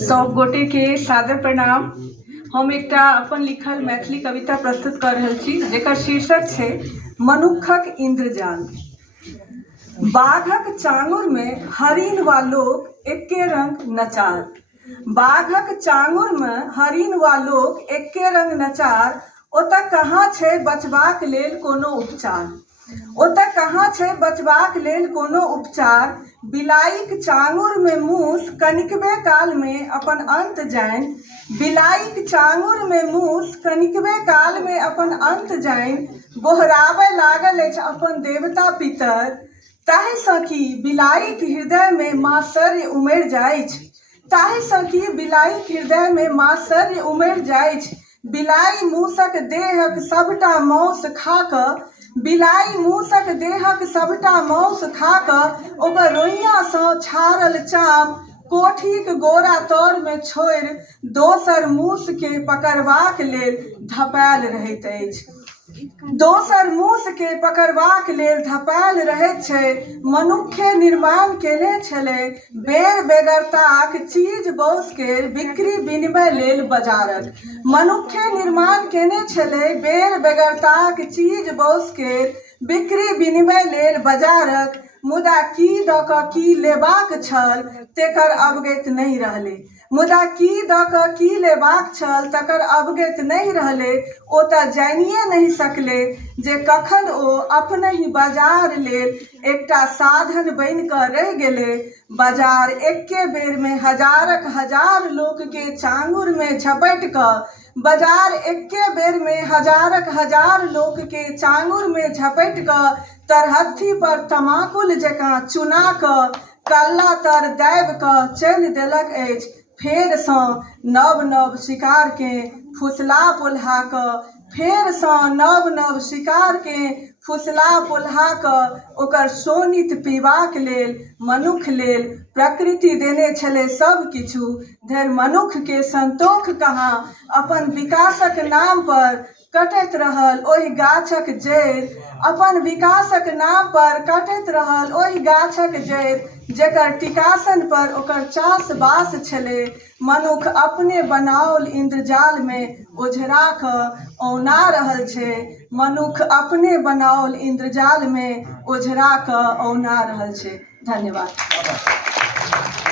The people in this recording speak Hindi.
सब गोटे के सादर प्रणाम। हम एकटा अपन लिखल मैथिली कविता प्रस्तुत कर रहल छी जेकर शीर्षक छै मनुक्खक इंद्रजाल। बाघक चांगुर में हरिण वा लोक एके रंग नचार। बाघक चांगुर में हरिण वा लोक एके रंग नचार। ओतऽ कहाँ छै बचबाक लेल कोनो उपचार। ओतऽ कहाँ छै बचबाक लेल कोनो उपचार। बिलाइक चांगुर में मूस कनिकबे काल में अपन अंत जानि। बिलाइक चांगुर में मूस कनिकबे काल में अपन अंत जानि। गोहराबे लागल अछि अपन देवता पितर। ताहिसँ कि बिलाइक हृदय में मात्सर्य उमड़ि जाइछ। ताहिसँ कि बिलाइक हृदय में मात्सर्य उमड़ि जाइछ। बिलाई मूसक देहक सबटा मौस खा कऽ बिलाई मूसक देहक सबटा मौस खा कऽ ओकर रोइयाँ छाड़ल चाम कोठीक गोरा तर में छोड़ि दोसर मूस के पकड़बाक लेल धपायल रहैत अछि। दोसर मूस के पकड़बाक लेल धपायल रहैत छै। मनुक्खे निर्माण केने छलै बेर बेगरताक चीज बौस केर बिक्री विनिमय लेल बाजारक। मनुक्खे निर्माण केने छलै बेर बेगरताक चीज बौस केर बिक्री विनिमय लेल बाजारक। मुदा की दऽ कऽ की लेबाक छल तेकर अवगति नहि रहलै। मुदा की दऽ कऽ की लेबाक छल तकर अवगति नहि रहलै। ओ तऽ जानिए नहि सकलै जे कखन ओ अपने ही बाजार लेल एकटा साधन बनि कऽ रहि गेलै। बाजार एके बेर में हजारक हजार लोक के चांगुर में झपटि कऽ बाजार एके बेर में हजारक हजार लोक के चांगुर में झपटि कऽ तरहत्थी पर तमाकुल जकाँ चुना कऽ कल्ला तर दाबि कऽ चलि देलक अछि। फेरसँ नव नव शिकार के फुसला पोल्हा कऽ फेरसँ नव नव शिकार के फुसला पोल्हा कऽ ओकर शोणित पीबाक लेल मनुख लेल प्रकृति देने छलै सब किछु। धरि मनुख के संतोष कहाँ अपन विकासक नाम पर कटैत रहल ओहि गाछक जड़ि। अपन विकासक नाम पर कटैत रहल ओहि गाछक जड़ि जेकर टिकासन पर ओकर चास बास छलै। मनुख अपने बनाओल इंद्रजाल में ओझरा कऽ औना रहल छै। मनुख अपने बनाओल इंद्रजाल में ओझरा कऽ औना रहल छै। धन्यवाद।